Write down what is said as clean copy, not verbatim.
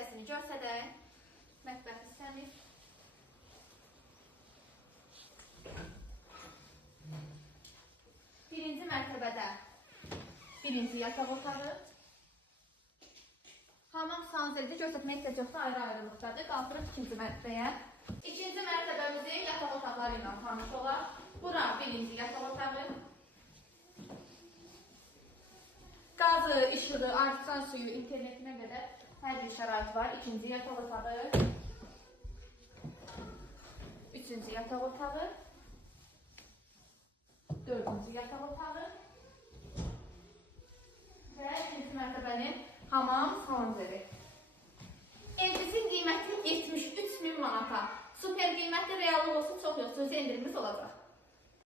hissəsini görsədək. Mətbəx hissəmiz. Birinci mərtəbədə birinci yataq otağı. Hamam sanzeli göstərmək istəyəcəksə ayrı-ayrılıqdadır. Qalxırıq ikinci mərtəbəyə. İkinci mərtəbəmizin yataq otaqları ilə tanış olaq. Bura birinci yataq otağı. Qazı, işığı, artisan suyu, internetinə qədər hər bir şərait var. İkinci yataq otağı. Üçüncü yataq otağı. Dördüncü yataq otağı. Və ikinci mərtəbənin hamam sanzeli. Evimizin qiyməti 73.000 manata. Super qiymətli reallıq olsun, çox yox, sözü endirimimiz olacaq.